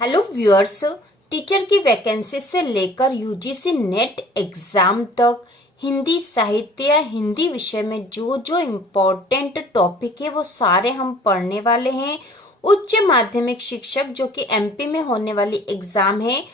Hello viewers, teacher की vacancy से लेकर यूजीसी नेट एग्जाम तक हिंदी साहित्य या हिंदी विषय में जो जो इम्पोर्टेंट टॉपिक है वो सारे हम पढ़ने वाले हैं। उच्च माध्यमिक शिक्षक जो कि एमपी में होने वाली एग्जाम है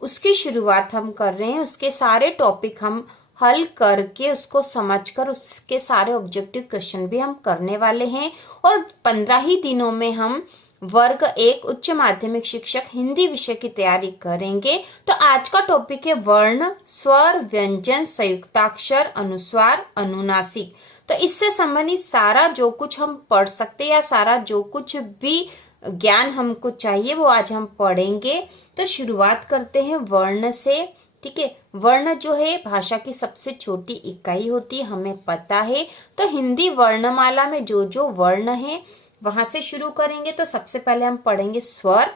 उसकी शुरुआत हम कर रहे हैं। उसके सारे टॉपिक हम हल करके उसको समझकर उसके सारे ऑब्जेक्टिव क्वेश्चन भी हम करने वाले हैं और 15 ही दिनों में हम वर्ग 1 उच्च माध्यमिक शिक्षक हिंदी विषय की तैयारी करेंगे। तो आज का टॉपिक है वर्ण, स्वर, व्यंजन, संयुक्ताक्षर, अनुस्वार, अनुनासिक। तो इससे संबंधित सारा जो कुछ हम पढ़ सकते हैं या सारा जो कुछ भी ज्ञान हमको चाहिए वो आज हम पढ़ेंगे। तो शुरुआत करते हैं वर्ण से। ठीक है, वर्ण जो है भाषा की सबसे छोटी इकाई होती है, हमें पता है। तो हिंदी वर्णमाला में जो जो वर्ण है वहां से शुरू करेंगे। तो सबसे पहले हम पढ़ेंगे स्वर।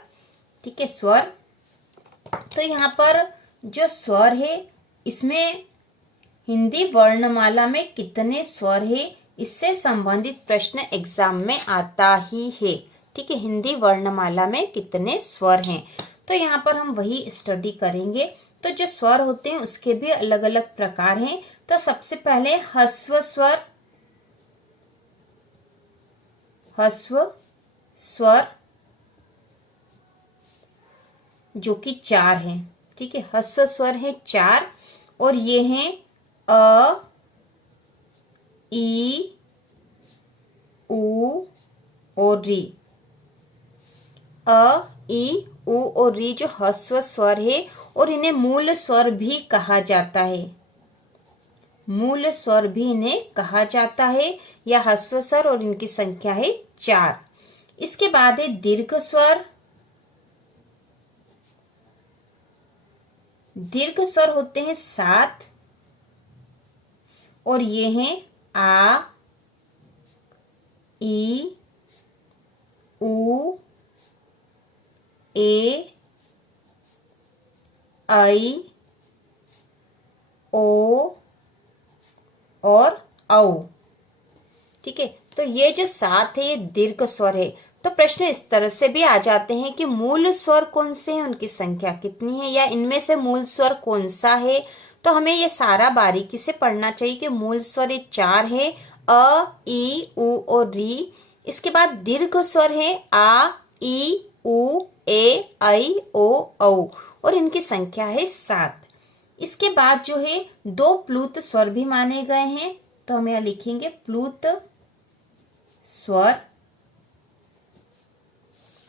ठीक है, स्वर। तो यहाँ पर जो स्वर है इसमें हिंदी वर्णमाला में कितने स्वर है इससे संबंधित प्रश्न एग्जाम में आता ही है। ठीक है, हिंदी वर्णमाला में कितने स्वर हैं, तो यहाँ पर हम वही स्टडी करेंगे। तो जो स्वर होते हैं उसके भी अलग अलग प्रकार हैं। तो सबसे पहले ह्रस्व स्वर, ह्रस्व स्वर जो कि 4 हैं। ठीक है, ह्रस्व स्वर है 4 और ये हैं अ, ई, उ और री। अ, ई, उ और री जो ह्रस्व स्वर है और इन्हें मूल स्वर भी कहा जाता है। मूल स्वर भी इन्हें कहा जाता है या ह्रस्व स्वर, और इनकी संख्या है 4। इसके बाद है दीर्घ स्वर। दीर्घ स्वर होते हैं 7 और ये हैं आ, ई, उ, ए, आई, ओ और औ। ठीक है, तो ये जो 7 है ये दीर्घ स्वर है। तो प्रश्न इस तरह से भी आ जाते हैं कि मूल स्वर कौन से हैं, उनकी संख्या कितनी है, या इनमें से मूल स्वर कौन सा है। तो हमें ये सारा बारीकी से पढ़ना चाहिए कि मूल स्वर ये 4 है, अ, ई, उ और री। इसके बाद दीर्घ स्वर है आ, ई, उ, ए, आई, ओ, औ और इनकी संख्या है 7। इसके बाद जो है 2 प्लुत स्वर भी माने गए हैं। तो हम यहाँ लिखेंगे प्लुत स्वर।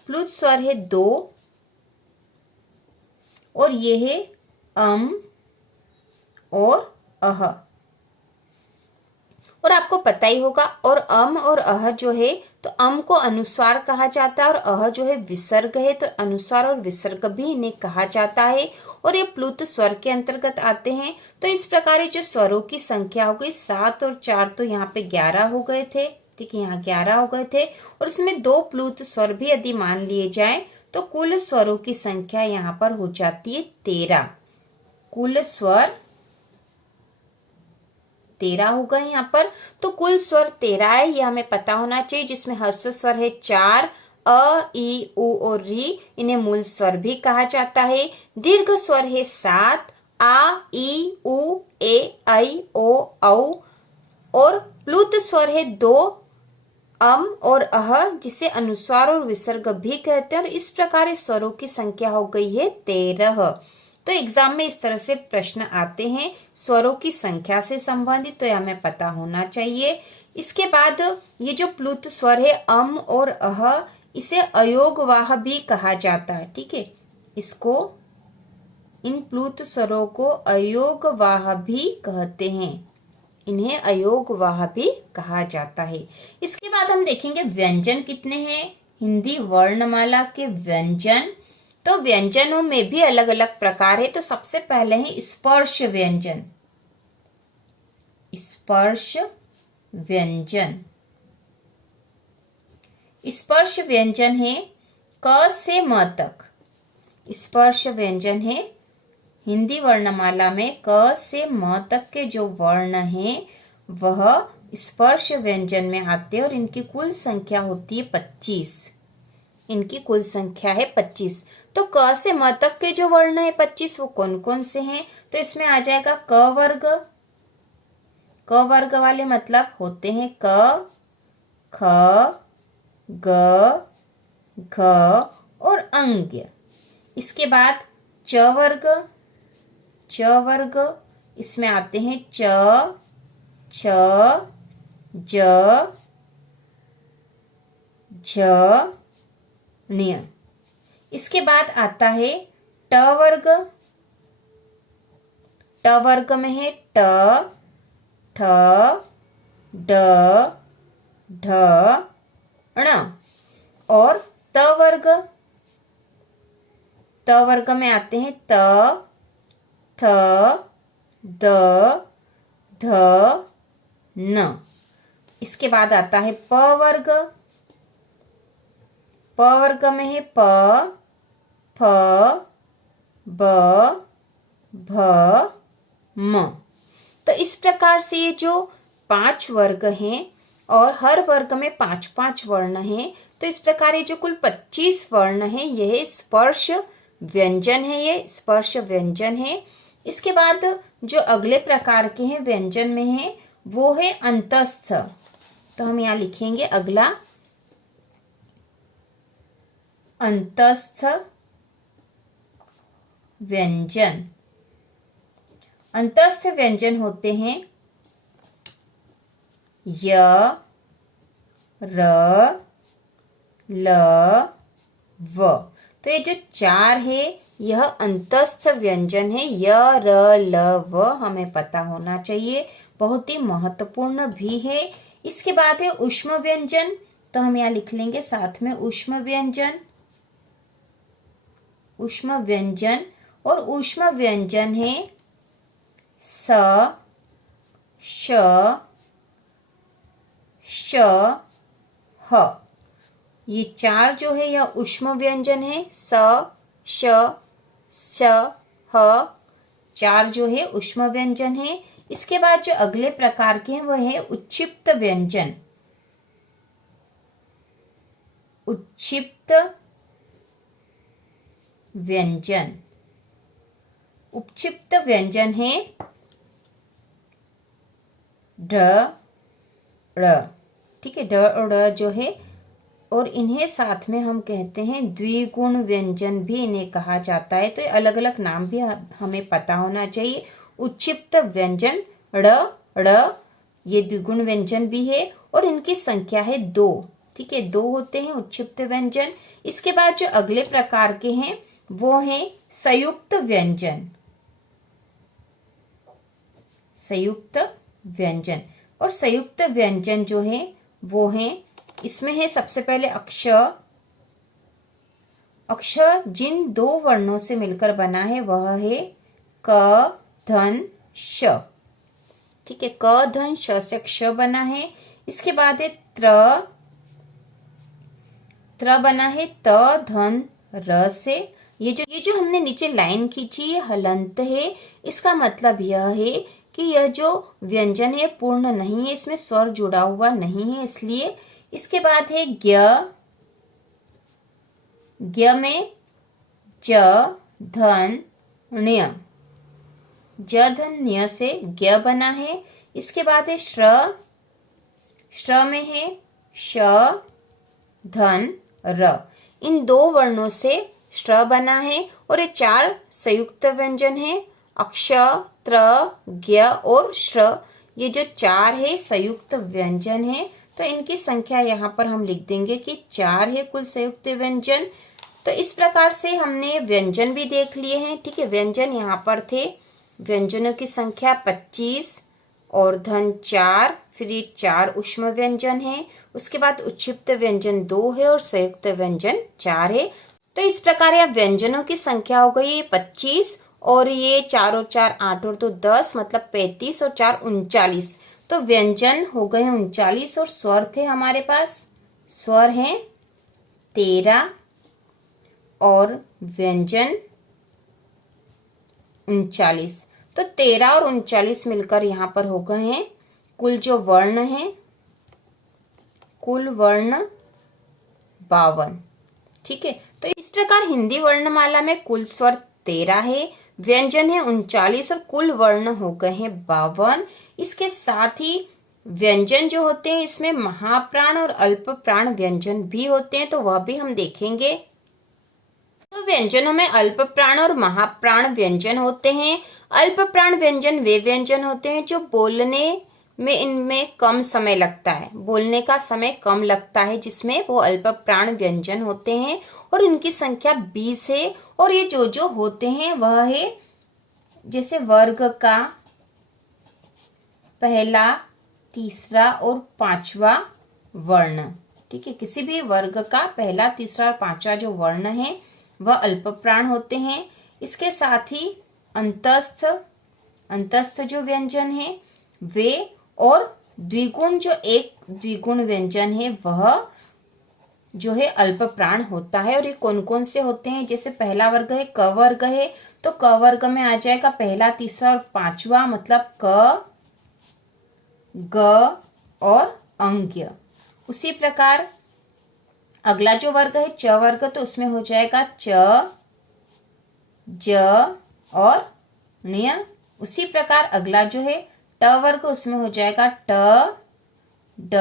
प्लुत स्वर है 2 और ये है अम और अह। और आपको पता ही होगा, और अम और अह जो है तो अम को अनुस्वार कहा जाता है और अह जो है विसर्ग है। तो अनुस्वार और विसर्ग भी इन्हें कहा जाता है और ये प्लुत स्वर के अंतर्गत आते हैं। तो इस प्रकार जो स्वरों की संख्या हो गई 7 और 4, तो यहाँ पे 11 हो गए थे। ठीक है, यहाँ 11 हो गए थे और इसमें 2 प्लुत स्वर भी यदि मान लिए जाए तो कुल स्वरों की संख्या यहाँ पर हो जाती है 13। कुल स्वर 13 होगा यहाँ पर। तो कुल स्वर 13 है, ये हमें पता होना चाहिए, जिसमें ह्रस्व स्वर है 4, अ, ई, उ और री, इन्हें मूल स्वर भी कहा जाता है। दीर्घ स्वर है 7, आ, ई, उ, ए, आई, ओ, औ और प्लुत स्वर है 2, अम और अह, जिसे अनुस्वार और विसर्ग भी कहते हैं। और इस प्रकार इस स्वरों की संख्या हो गई है 13। तो एग्जाम में इस तरह से प्रश्न आते हैं स्वरों की संख्या से संबंधित, तो हमें पता होना चाहिए। इसके बाद ये जो प्लुत स्वर है अम और अह, इसे अयोगवाह भी कहा जाता है। ठीक है, इसको, इन प्लुत स्वरों को अयोगवाह भी कहते हैं। इन्हें अयोगवाह भी कहा जाता है। इसके बाद हम देखेंगे व्यंजन कितने हैं। हिंदी वर्णमाला के व्यंजन, तो व्यंजनों में भी अलग अलग प्रकार है। तो सबसे पहले है स्पर्श व्यंजन। स्पर्श व्यंजन, स्पर्श व्यंजन है क से म तक। स्पर्श व्यंजन है हिंदी वर्णमाला में क से म तक के जो वर्ण हैं वह स्पर्श व्यंजन में आते हैं और इनकी कुल संख्या होती है 25। इनकी कुल संख्या है 25। तो क से म तक के जो वर्ण है 25 वो कौन कौन से हैं? तो इसमें आ जाएगा क वर्ग। क वर्ग वाले मतलब होते हैं क, ख, ग, घ और अंग्य। इसके बाद च वर्ग। च वर्ग इसमें आते हैं च, छ, ज, झ, ण्य। इसके बाद आता है ट वर्ग। ट वर्ग में है ट, ठ, ड, ढ, ण। और त वर्ग। त वर्ग में आते हैं त, थ, द, ध, न। इसके बाद आता है प वर्ग। प वर्ग में है प, फ, ब, भ, म। तो इस प्रकार से ये जो 5 वर्ग हैं और हर वर्ग में 5-5 वर्ण हैं, तो इस प्रकार ये जो कुल 25 वर्ण हैं यह स्पर्श व्यंजन है। ये स्पर्श व्यंजन है। इसके बाद जो अगले प्रकार के हैं व्यंजन में है वो है अंतस्थ। तो हम यहाँ लिखेंगे अगला अंतस्थ व्यंजन। अंतस्थ व्यंजन होते हैं य, र, ल, व। तो ये जो 4 है यह अंतस्थ व्यंजन है। य, र, ल, व हमें पता होना चाहिए, बहुत ही महत्वपूर्ण भी है। इसके बाद है ऊष्म व्यंजन। तो हम यहाँ लिख लेंगे साथ में ऊष्म व्यंजन। ऊष्म व्यंजन और ऊष्म व्यंजन है स, श, श, ह। ये 4 जो है यह ऊष्म व्यंजन है। स, श, श, ह 4 जो है ऊष्म व्यंजन है। इसके बाद जो अगले प्रकार के हैं वह है उच्छिप्त व्यंजन। उच्छिप्त व्यंजन। उपक्षिप्त व्यंजन है ढ, ड़। ठीक है, ढ और ड़ जो है, और इन्हें साथ में हम कहते हैं द्विगुण व्यंजन भी इन्हें कहा जाता है। तो ये अलग अलग नाम भी हमें पता होना चाहिए। उच्छिप्त व्यंजन ड़, ड़ ये द्विगुण व्यंजन भी है और इनकी संख्या है 2। ठीक है, 2 होते हैं उच्छिप्त व्यंजन। इसके बाद जो अगले प्रकार के हैं वो है संयुक्त व्यंजन। संयुक्त व्यंजन और संयुक्त व्यंजन जो है वो है, इसमें है सबसे पहले अक्षर। अक्षर जिन 2 वर्णों से मिलकर बना है वह है क, धन, श। ठीक है, क, धन, श से क्ष बना है। इसके बाद है त्र। त्र बना है त, धन, र से। ये जो हमने नीचे लाइन खींची ये हलंत है। इसका मतलब यह है कि यह जो व्यंजन है पूर्ण नहीं है, इसमें स्वर जुड़ा हुआ नहीं है, इसलिए। इसके बाद है ज्ञ। ज्ञ में ज, धन, ण्य। ज, धन, ण्य से ज्ञ बना है। इसके बाद है श्र। श्र में है श, धन, र। इन 2 वर्णों से श्र बना है और ये 4 संयुक्त व्यंजन है। अक्ष, त्र, ज्ञ और श्र, ये जो 4 है संयुक्त व्यंजन है। तो इनकी संख्या यहाँ पर हम लिख देंगे कि 4 है कुल संयुक्त व्यंजन। तो इस प्रकार से हमने व्यंजन भी देख लिए हैं। ठीक है, व्यंजन यहाँ पर थे। व्यंजनों की संख्या 25 और धन 4, फिर ये 4 ऊष्म व्यंजन है। उसके बाद उच्छिप्त व्यंजन 2 है और संयुक्त व्यंजन 4 है। तो इस प्रकार यह व्यंजनों की संख्या हो गई 25 और ये 4 और 4 8 और 2 10, मतलब 35 और 4 39। तो व्यंजन हो गए 39 और स्वर थे हमारे पास। स्वर हैं 13 और व्यंजन 39। तो 13 और 39 मिलकर यहाँ पर हो गए हैं कुल जो वर्ण हैं, कुल वर्ण 52। ठीक है। तो इस प्रकार हिंदी वर्णमाला में कुल स्वर 13 है, व्यंजन है 39 और कुल वर्ण हो गए हैं 52। इसके साथ ही व्यंजन जो होते हैं इसमें महाप्राण और अल्प प्राण व्यंजन भी होते हैं, तो वह भी हम देखेंगे। तो व्यंजनों में अल्प प्राण और महाप्राण व्यंजन होते हैं। अल्प प्राण व्यंजन वे व्यंजन होते हैं जो बोलने में इनमें कम समय लगता है, बोलने का समय कम लगता है, जिसमें वो अल्प प्राण व्यंजन होते हैं और इनकी संख्या 20 है। और ये जो होते हैं वह है जैसे वर्ग का पहला, तीसरा और पांचवा वर्ण। ठीक है, किसी भी वर्ग का पहला, तीसरा और पांचवा जो वर्ण है वह अल्प प्राण होते हैं। इसके साथ ही अंतस्थ जो व्यंजन है वे, और द्विगुण जो एक द्विगुण व्यंजन है वह जो है अल्प प्राण होता है। और ये कौन कौन से होते हैं, जैसे पहला वर्ग है क वर्ग है, तो क वर्ग में आ जाएगा पहला, तीसरा और पांचवा, मतलब क, ग और अंग्य। उसी प्रकार अगला जो वर्ग है च वर्ग, तो उसमें हो जाएगा च, ज और ण्य। उसी प्रकार अगला जो है ट वर्ग, उसमें हो जाएगा ट, ड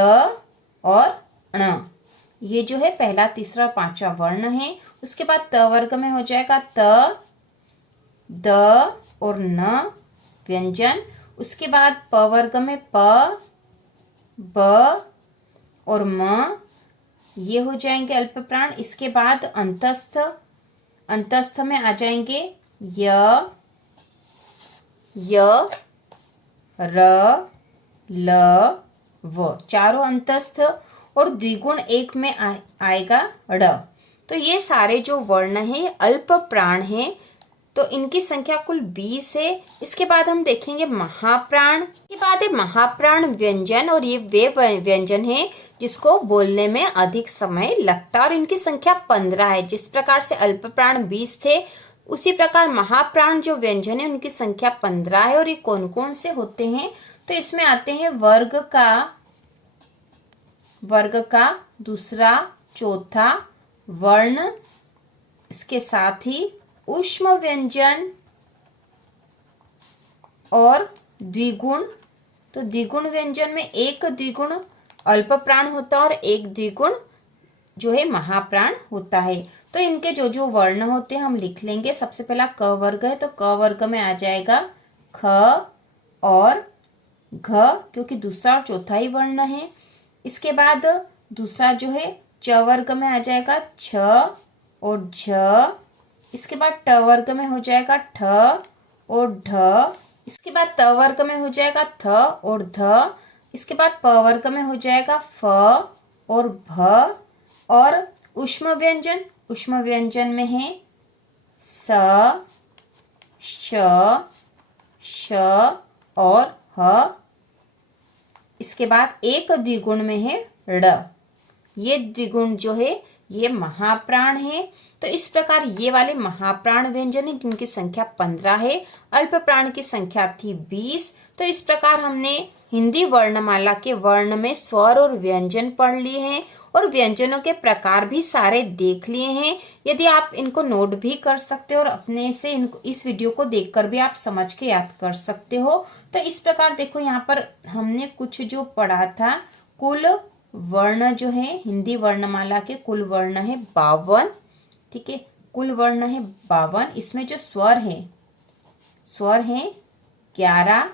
और ण। ये जो है पहला, तीसरा और पांचवा वर्ण है। उसके बाद त वर्ग में हो जाएगा त, द और न व्यंजन। उसके बाद प वर्ग में प, ब और म, ये हो जाएंगे अल्प प्राण। इसके बाद अंतस्थ में आ जाएंगे य, र, ल, व, चारों अंतस्थ। और द्विगुण एक में आएगा ड़। तो ये सारे जो वर्ण है अल्प प्राण है, तो इनकी संख्या कुल 20 है। इसके बाद हम देखेंगे महाप्राण। के बाद है महाप्राण व्यंजन, और ये वे व्यंजन है जिसको बोलने में अधिक समय लगता है, और इनकी संख्या 15 है। जिस प्रकार से अल्प प्राण 20 थे, उसी प्रकार महाप्राण जो व्यंजन है उनकी संख्या 15 है। और ये कौन कौन से होते हैं, तो इसमें आते हैं वर्ग का दूसरा, चौथा वर्ण, इसके साथ ही ऊष्म व्यंजन और द्विगुण। तो द्विगुण व्यंजन में एक द्विगुण अल्प प्राण होता है और एक द्विगुण जो है महाप्राण होता है। तो इनके जो वर्ण होते हैं हम लिख लेंगे। सबसे पहला क वर्ग है, तो क वर्ग में आ जाएगा ख और घ, क्योंकि दूसरा और चौथा ही वर्ण है। इसके बाद दूसरा जो है च वर्ग में आ जाएगा छ और झ। इसके बाद ट वर्ग में हो जाएगा ठ और ढ। इसके बाद त वर्ग में हो जाएगा थ और ध। इसके बाद प वर्ग में हो जाएगा फ और भ। और ऊष्म व्यंजन में है स, श, श और ह। इसके बाद एक द्विगुण में है ड़। ये द्विगुण जो है ये महाप्राण है। तो इस प्रकार ये वाले महाप्राण व्यंजन है जिनकी संख्या 15 है। अल्प प्राण की संख्या थी 20। तो इस प्रकार हमने हिंदी वर्णमाला के वर्ण में स्वर और व्यंजन पढ़ लिए हैं, और व्यंजनों के प्रकार भी सारे देख लिए हैं। यदि आप इनको नोट भी कर सकते हो और अपने से इस वीडियो को देखकर भी आप समझ के याद कर सकते हो। तो इस प्रकार देखो, यहाँ पर हमने कुछ जो पढ़ा था, कुल वर्ण जो है हिंदी वर्णमाला के कुल वर्ण है 52। ठीक है, कुल वर्ण है 52। इसमें जो स्वर है 11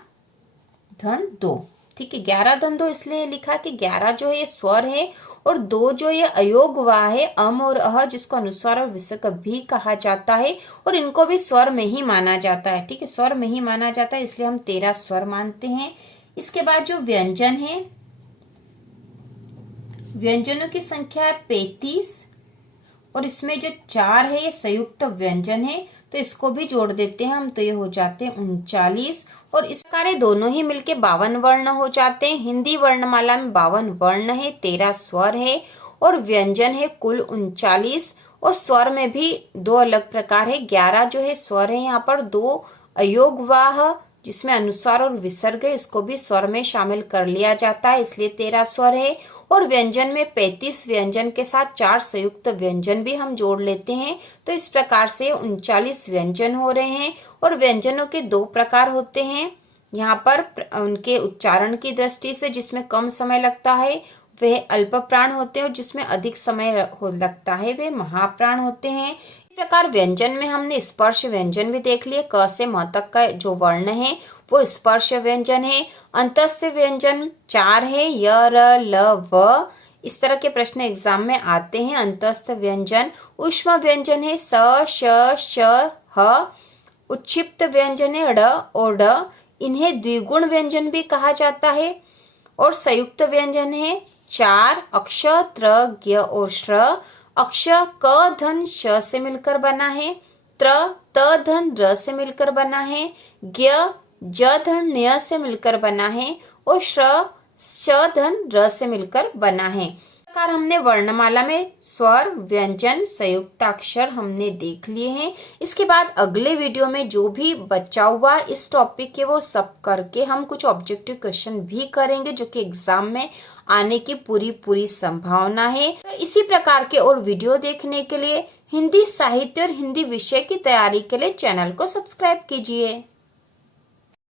धन 2। ठीक है, 11 धन 2 इसलिए लिखा कि 11 जो है ये स्वर है और 2 जो ये अयोग वा है, अम और अह, जिसको अनुस्वार और विसर्ग भी कहा जाता है, और इनको भी स्वर में ही माना जाता है। ठीक है, स्वर में ही माना जाता है, इसलिए हम 13 स्वर मानते हैं। इसके बाद जो व्यंजन है, व्यंजनों की संख्या है 35, और इसमें जो 4 है ये संयुक्त व्यंजन है, तो इसको भी जोड़ देते हैं हम, तो ये हो जाते हैं 39। और इस प्रकार दोनों ही मिलके 52 वर्ण हो जाते हैं। हिंदी वर्णमाला में 52 वर्ण है, 13 स्वर है और व्यंजन है कुल 39। और स्वर में भी 2 अलग प्रकार है। 11 जो है स्वर है, यहाँ पर 2 अयोगवाह जिसमें अनुस्वार और विसर्ग है, इसको भी स्वर में शामिल कर लिया जाता है, इसलिए 13 स्वर है। और व्यंजन में 35 व्यंजन के साथ 4 संयुक्त व्यंजन भी हम जोड़ लेते हैं, तो इस प्रकार से 39 व्यंजन हो रहे हैं। और व्यंजनों के 2 प्रकार होते हैं यहाँ पर उनके उच्चारण की दृष्टि से, जिसमें कम समय लगता है वह अल्प प्राण होते हैं, और जिसमें अधिक समय लगता है वे महाप्राण होते हैं। इस प्रकार व्यंजन में हमने स्पर्श व्यंजन भी देख लिए। क से म तक का जो वर्ण है वो स्पर्श व्यंजन है। अंतस्थ व्यंजन 4 है, य, र, ल, व। इस तरह के प्रश्न एग्जाम में आते हैं। अंतस्थ व्यंजन ऊष्म व्यंजन है, स, श, श, ह। उच्छिप्त व्यंजन है, ड़ और ड। इन्हें द्विगुण व्यंजन भी कहा जाता है। और संयुक्त व्यंजन है 4 अक्ष, त्र, ज्ञ और श्र। अक्ष क धन श से मिलकर बना है, त्र त धन र से मिलकर बना है, ज्ञ ज धन ण्य से मिलकर बना है, और श्र श धन र से मिलकर बना है। प्रकार हमने वर्णमाला में स्वर, व्यंजन, संयुक्ताक्षर हमने देख लिए हैं। इसके बाद अगले वीडियो में जो भी बचा हुआ इस टॉपिक के वो सब करके हम कुछ ऑब्जेक्टिव क्वेश्चन भी करेंगे, जो कि एग्जाम में आने की पूरी संभावना है। तो इसी प्रकार के और वीडियो देखने के लिए हिंदी साहित्य और हिंदी विषय की तैयारी के लिए चैनल को सब्सक्राइब कीजिए।